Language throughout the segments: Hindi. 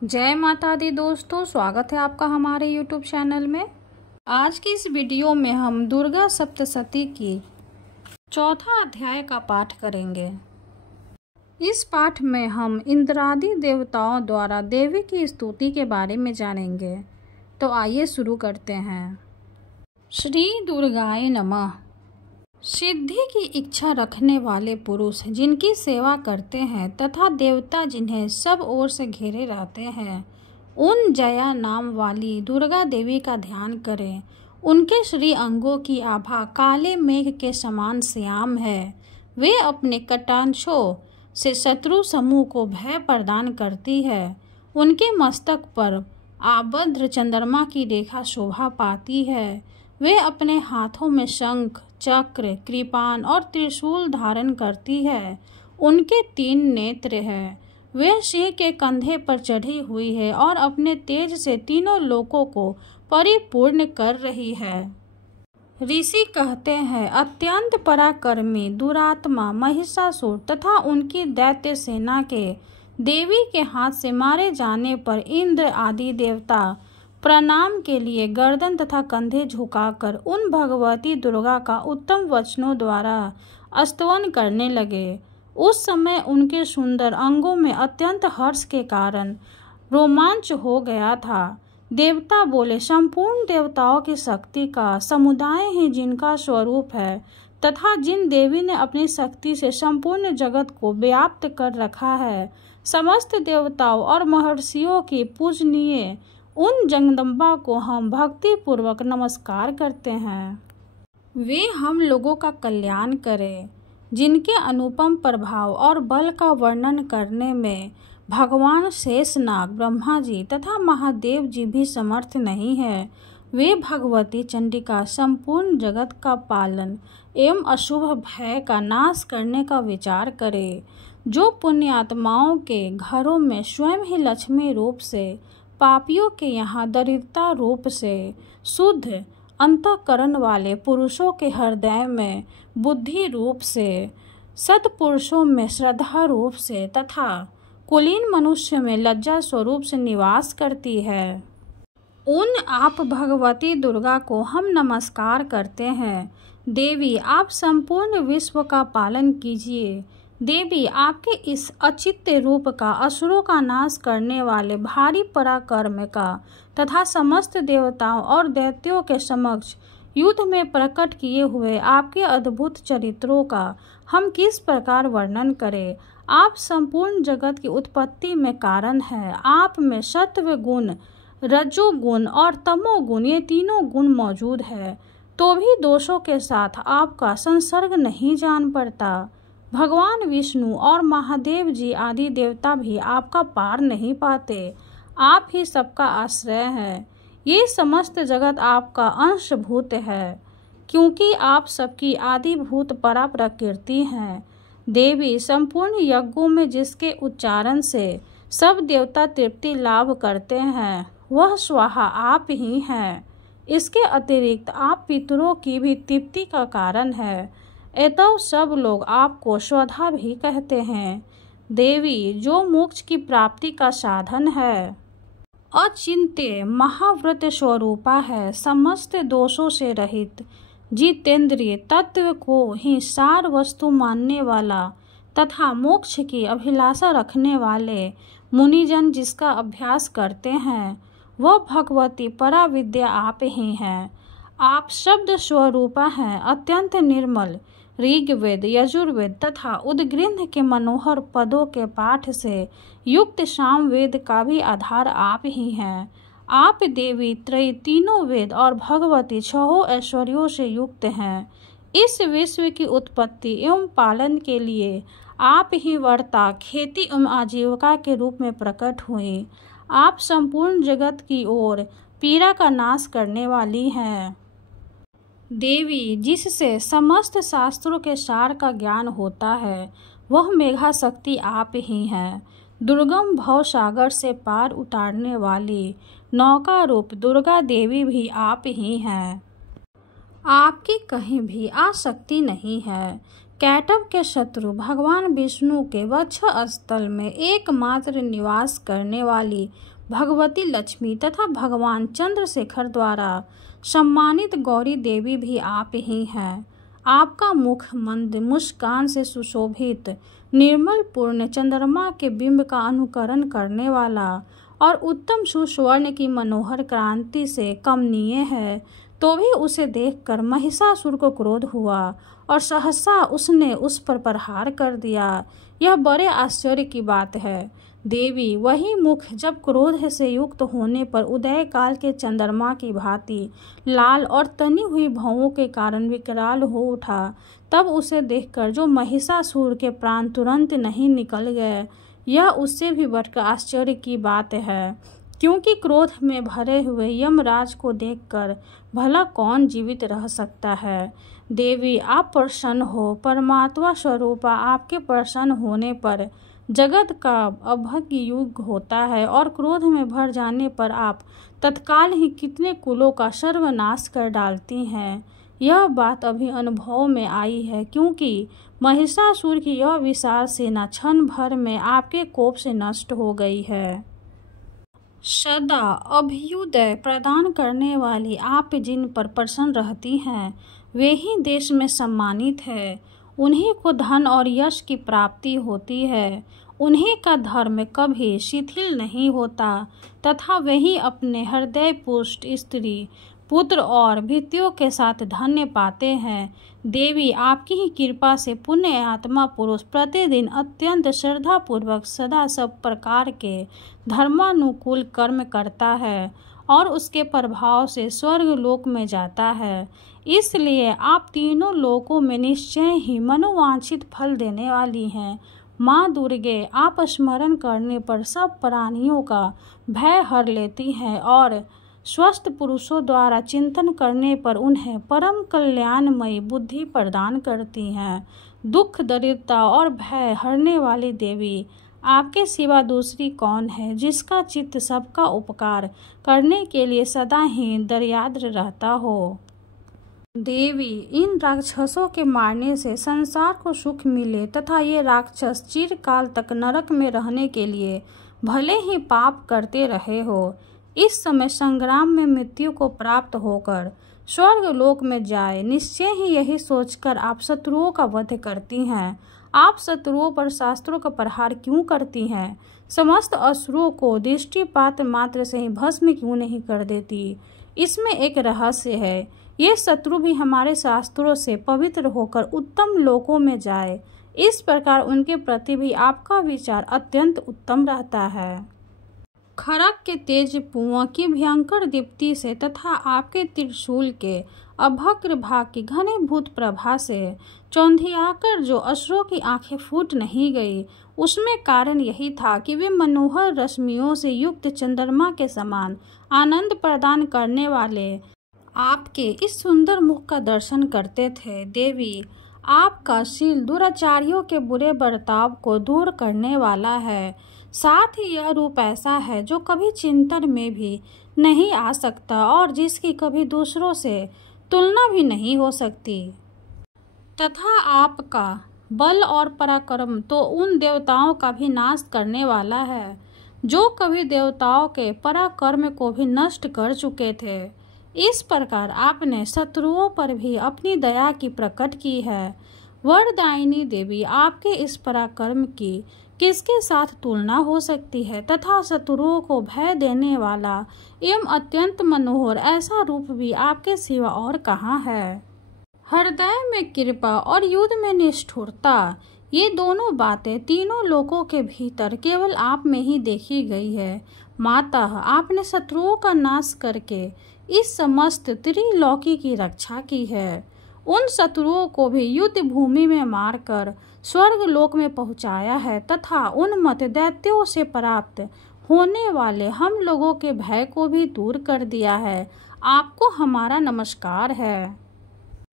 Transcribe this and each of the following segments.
जय माता दी दोस्तों, स्वागत है आपका हमारे YouTube चैनल में। आज की इस वीडियो में हम दुर्गा सप्तशती की चौथा अध्याय का पाठ करेंगे। इस पाठ में हम इंद्रादि देवताओं द्वारा देवी की स्तुति के बारे में जानेंगे। तो आइए शुरू करते हैं। श्री दुर्गाय नमः। सिद्धि की इच्छा रखने वाले पुरुष जिनकी सेवा करते हैं तथा देवता जिन्हें सब ओर से घेरे रहते हैं, उन जया नाम वाली दुर्गा देवी का ध्यान करें। उनके श्री अंगों की आभा काले मेघ के समान श्याम है। वे अपने कटाक्षों से शत्रु समूह को भय प्रदान करती है। उनके मस्तक पर आबद्र चंद्रमा की रेखा शोभा पाती है। वे अपने हाथों में शंख, चक्र, कृपाण और त्रिशूल धारण करती है। उनके 3 नेत्र हैं। वे सिंह के कंधे पर चढ़ी हुई है और अपने तेज से तीनों लोकों को परिपूर्ण कर रही है। ऋषि कहते हैं, अत्यंत पराक्रमी दुरात्मा महिषासुर तथा उनकी दैत्य सेना के देवी के हाथ से मारे जाने पर इंद्र आदि देवता प्रणाम के लिए गर्दन तथा कंधे झुकाकर उन भगवती दुर्गा का उत्तम वचनों द्वारा स्तवन करने लगे। उस समय उनके सुंदर अंगों में अत्यंत हर्ष के कारण रोमांच हो गया था। देवता बोले, संपूर्ण देवताओं की शक्ति का समुदाय ही जिनका स्वरूप है तथा जिन देवी ने अपनी शक्ति से संपूर्ण जगत को व्याप्त कर रखा है, समस्त देवताओं और महर्षियों की पूजनीय उन जगदम्बा को हम भक्ति पूर्वक नमस्कार करते हैं। वे हम लोगों का कल्याण करें। जिनके अनुपम प्रभाव और बल का वर्णन करने में भगवान शेषनाग, ब्रह्मा जी तथा महादेव जी भी समर्थ नहीं है। वे भगवती चंडिका संपूर्ण जगत का पालन एवं अशुभ भय का नाश करने का विचार करे। जो पुण्यात्माओं के घरों में स्वयं ही लक्ष्मी रूप से, पापियों के यहाँ दरिद्रता रूप से, शुद्ध अंतःकरण वाले पुरुषों के हृदय में बुद्धि रूप से, सत्पुरुषों में श्रद्धा रूप से तथा कुलीन मनुष्य में लज्जा स्वरूप से निवास करती है। उन आप भगवती दुर्गा को हम नमस्कार करते हैं। देवी, आप संपूर्ण विश्व का पालन कीजिए। देवी, आपके इस अचित्य रूप का, असुरों का नाश करने वाले भारी पराक्रम का तथा समस्त देवताओं और दैत्यों के समक्ष युद्ध में प्रकट किए हुए आपके अद्भुत चरित्रों का हम किस प्रकार वर्णन करें। आप संपूर्ण जगत की उत्पत्ति में कारण है। आप में सत्व गुण, रजोगुण और तमोगुण, ये तीनों गुण मौजूद है, तो भी दोषों के साथ आपका संसर्ग नहीं जान पड़ता। भगवान विष्णु और महादेव जी आदि देवता भी आपका पार नहीं पाते। आप ही सबका आश्रय है। ये समस्त जगत आपका अंशभूत है, क्योंकि आप सबकी आदिभूत परा प्रकृति हैं। देवी, संपूर्ण यज्ञों में जिसके उच्चारण से सब देवता तृप्ति लाभ करते हैं, वह स्वाहा आप ही हैं। इसके अतिरिक्त आप पितरों की भी तृप्ति का कारण है। अतः सब लोग आपको स्वधा भी कहते हैं। देवी, जो मोक्ष की प्राप्ति का साधन है, अचिंत्य महाव्रत स्वरूपा है, समस्त दोषों से रहित, जितेंद्रिय, तत्व को ही सार वस्तु मानने वाला तथा मोक्ष की अभिलाषा रखने वाले मुनिजन जिसका अभ्यास करते हैं, वह भगवती पराविद्या आप ही हैं। आप शब्द स्वरूपा हैं, अत्यंत निर्मल। ऋग्वेद, यजुर्वेद तथा उद्ग्रंथ के मनोहर पदों के पाठ से युक्त सामवेद का भी आधार आप ही हैं। आप देवी त्रयी, तीनों वेद और भगवती 6 ऐश्वर्यों से युक्त हैं। इस विश्व की उत्पत्ति एवं पालन के लिए आप ही वर्ता, खेती एवं आजीविका के रूप में प्रकट हुई। आप संपूर्ण जगत की ओर पीड़ा का नाश करने वाली हैं। देवी, जिससे समस्त शास्त्रों के सार का ज्ञान होता है, वह मेघा शक्ति आप ही हैं। दुर्गम भव सागर से पार उतारने वाली नौका रूप दुर्गा देवी भी आप ही हैं। आपकी कहीं भी आसक्ति नहीं है, कैटभ के शत्रु भगवान विष्णु के वक्षस्थल में एकमात्र निवास करने वाली भगवती लक्ष्मी तथा भगवान चंद्रशेखर द्वारा सम्मानित गौरी देवी भी आप ही हैं। आपका मुख मंद मुस्कान से सुशोभित निर्मल पूर्ण चंद्रमा के बिंब का अनुकरण करने वाला और उत्तम सुस्वर्ण की मनोहर क्रांति से कमनीय है। तो भी उसे देखकर महिषासुर को क्रोध हुआ और सहसा उसने उस पर प्रहार कर दिया। यह बड़े आश्चर्य की बात है देवी, वही मुख जब क्रोध से युक्त होने पर उदय काल के चंद्रमा की भांति लाल और तनी हुई भौं के कारण विकराल हो उठा, तब उसे देखकर जो महिषासुर के प्राण तुरंत नहीं निकल गए, यह उससे भी बढ़कर आश्चर्य की बात है। क्योंकि क्रोध में भरे हुए यमराज को देखकर भला कौन जीवित रह सकता है। देवी, आप प्रसन्न हो। परमात्मा स्वरूपा आपके प्रसन्न होने पर जगत का अभंग युग होता है और क्रोध में भर जाने पर आप तत्काल ही कितने कुलों का सर्वनाश कर डालती हैं। यह बात अभी अनुभव में आई है, क्योंकि महिषासुर की यह विशाल सेना क्षण भर में आपके कोप से नष्ट हो गई है। सदा अभ्युदय प्रदान करने वाली आप जिन पर प्रसन्न रहती हैं, वे ही देश में सम्मानित है। उन्हीं को धन और यश की प्राप्ति होती है। उन्हीं का धर्म कभी शिथिल नहीं होता तथा वही अपने हृदय पुष्ट स्त्री पुत्र और भृत्यों के साथ धन्य पाते हैं। देवी, आपकी ही कृपा से पुण्य आत्मा पुरुष प्रतिदिन अत्यंत श्रद्धापूर्वक सदा सब प्रकार के धर्मानुकूल कर्म करता है और उसके प्रभाव से स्वर्ग लोक में जाता है। इसलिए आप तीनों लोकों में निश्चय ही मनोवांछित फल देने वाली हैं। माँ दुर्गे, आप स्मरण करने पर सब प्राणियों का भय हर लेती हैं और स्वस्थ पुरुषों द्वारा चिंतन करने पर उन्हें परम कल्याणमयी बुद्धि प्रदान करती हैं। दुख, दरिद्रता और भय हरने वाली देवी, आपके सिवा दूसरी कौन है जिसका चित्त सबका उपकार करने के लिए सदा ही दयाद्र रहता हो। देवी, इन राक्षसों के मारने से संसार को सुख मिले तथा ये राक्षस चिरकाल तक नरक में रहने के लिए भले ही पाप करते रहे हो, इस समय संग्राम में मृत्यु को प्राप्त होकर स्वर्ग लोक में जाए, निश्चय ही यही सोचकर आप शत्रुओं का वध करती हैं। आप शत्रुओं पर शास्त्रों का प्रहार क्यों करती हैं? समस्त असुरों को दृष्टिपात मात्र से ही भस्म क्यों नहीं कर देती? इसमें एक रहस्य है। ये शत्रु भी हमारे शास्त्रों से पवित्र होकर उत्तम लोकों में जाए, इस प्रकार उनके प्रति भी आपका विचार अत्यंत उत्तम रहता है। खड़ग के तेज पुओं की भयंकर दीप्ति से तथा आपके त्रिशूल के अभग्र भाग की घनीभूत प्रभा से चौंधियाकर जो असुरों की आंखें फूट नहीं गई, उसमें कारण यही था कि वे मनोहर रश्मियों से युक्त चंद्रमा के समान आनंद प्रदान करने वाले आपके इस सुंदर मुख का दर्शन करते थे। देवी, आपका शील दुराचारियों के बुरे बर्ताव को दूर करने वाला है। साथ ही यह रूप ऐसा है जो कभी चिंतन में भी नहीं आ सकता और जिसकी कभी दूसरों से तुलना भी नहीं हो सकती। तथा आपका बल और पराक्रम तो उन देवताओं का भी नाश करने वाला है जो कभी देवताओं के पराक्रम को भी नष्ट कर चुके थे। इस प्रकार आपने शत्रुओं पर भी अपनी दया की प्रकट की है। वरदायिनी देवी, आपके इस पराक्रम की किसके साथ तुलना हो सकती है तथा शत्रुओं को भय देने वाला एवं अत्यंत मनोहर ऐसा रूप भी आपके सिवा और कहाँ है। हृदय में कृपा और युद्ध में निष्ठुरता, ये दोनों बातें तीनों लोकों के भीतर केवल आप में ही देखी गई है। माता, आपने शत्रुओं का नाश करके इस समस्त त्रिलोकी की रक्षा की है। उन शत्रुओं को भी युद्ध भूमि में मारकर स्वर्ग लोक में पहुंचाया है तथा उन्मत्त दैत्यों से प्राप्त होने वाले हम लोगों के भय को भी दूर कर दिया है। आपको हमारा नमस्कार है।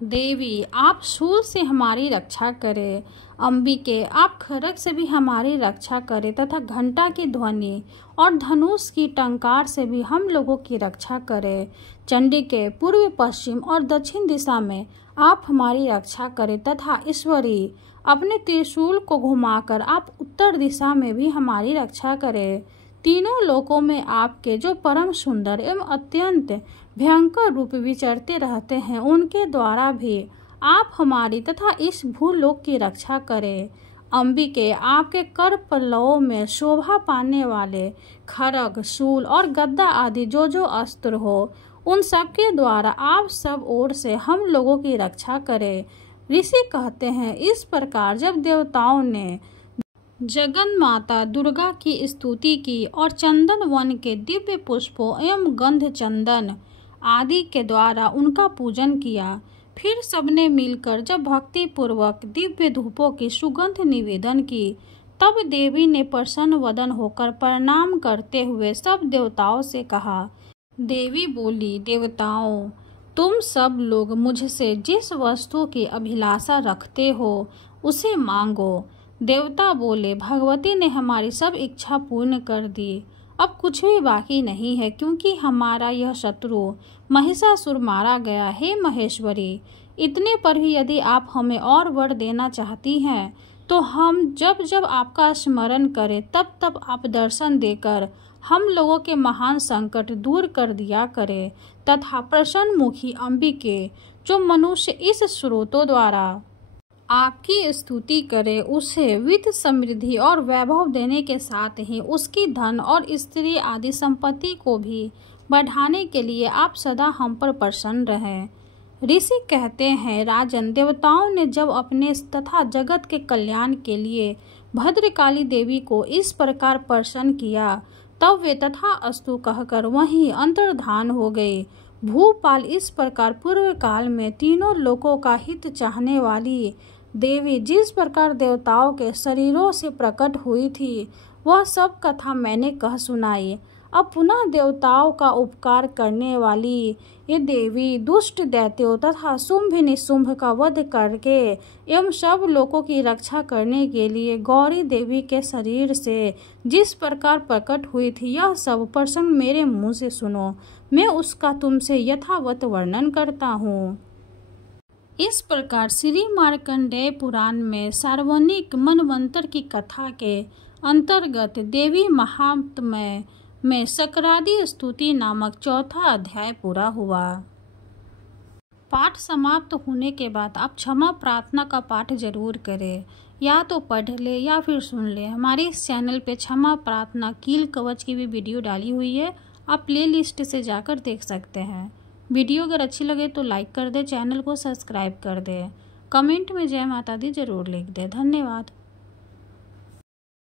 देवी आप शूल से हमारी रक्षा करें। अंबिके आप खड्ग से भी हमारी रक्षा करें तथा घंटा की ध्वनि और धनुष की टंकार से भी हम लोगों की रक्षा करें। चंडिके पूर्व पश्चिम और दक्षिण दिशा में आप हमारी रक्षा करें तथा ईश्वरी अपने त्रिशूल को घुमाकर आप उत्तर दिशा में भी हमारी रक्षा करें। तीनों लोकों में आपके जो परम सुंदर एवं अत्यंत भयंकर रूप विचरते रहते हैं उनके द्वारा भी आप हमारी तथा इस भूलोक की रक्षा करें। अंबिके आपके कर पल्लवों में शोभा पाने वाले खड्ग, शूल और गदा आदि जो अस्त्र हो उन सब के द्वारा आप सब ओर से हम लोगों की रक्षा करें। ऋषि कहते हैं, इस प्रकार जब देवताओं ने जगन माता दुर्गा की स्तुति की और चंदन वन के दिव्य पुष्पों एवं गंध चंदन आदि के द्वारा उनका पूजन किया, फिर सबने मिलकर जब भक्ति पूर्वक दिव्य धूपों की सुगंध निवेदन की, तब देवी ने प्रसन्न वदन होकर प्रणाम करते हुए सब देवताओं से कहा। देवी बोली, देवताओं तुम सब लोग मुझसे जिस वस्तु की अभिलाषा रखते हो उसे मांगो। देवता बोले, भगवती ने हमारी सब इच्छा पूर्ण कर दी, अब कुछ भी बाकी नहीं है, क्योंकि हमारा यह शत्रु महिषासुर मारा गया। हे महेश्वरी, इतने पर भी यदि आप हमें और वर देना चाहती हैं तो हम जब जब आपका स्मरण करें तब तब आप दर्शन देकर हम लोगों के महान संकट दूर कर दिया करें तथा प्रसन्न मुखी अंबिके जो मनुष्य इस स्रोतों द्वारा आपकी स्तुति करे उसे वित्त समृद्धि और वैभव देने के साथ ही उसकी धन और स्त्री आदि संपत्ति को भी बढ़ाने के लिए आप सदा हम पर प्रसन्न रहें। ऋषि कहते हैं, राजन देवताओं ने जब अपने तथा जगत के कल्याण के लिए भद्रकाली देवी को इस प्रकार प्रसन्न किया तब वे तथा अस्तु कहकर वहीं अंतर्धान हो गए। भूपाल इस प्रकार पूर्व काल में तीनों लोकों का हित चाहने वाली देवी जिस प्रकार देवताओं के शरीरों से प्रकट हुई थी वह सब कथा मैंने कह सुनाई। अब पुनः देवताओं का उपकार करने वाली ये देवी दुष्ट दैत्यों तथा शुंभ निशुंभ का वध करके एवं सब लोगों की रक्षा करने के लिए गौरी देवी के शरीर से जिस प्रकार प्रकट हुई थी यह सब प्रसंग मेरे मुंह से सुनो, मैं उसका तुमसे यथावत वर्णन करता हूँ। इस प्रकार श्री मार्कंडेय पुराण में सार्वजनिक मनवंतर की कथा के अंतर्गत देवी महात्म्य में सकरादि स्तुति नामक चौथा अध्याय पूरा हुआ। पाठ समाप्त होने के बाद आप क्षमा प्रार्थना का पाठ जरूर करें, या तो पढ़ ले या फिर सुन ले। हमारे इस चैनल पे क्षमा प्रार्थना कील कवच की भी वीडियो डाली हुई है, आप प्ले लिस्ट से जाकर देख सकते हैं। वीडियो अगर अच्छी लगे तो लाइक कर दे, चैनल को सब्सक्राइब कर दे, कमेंट में जय माता दी जरूर लिख दे। धन्यवाद।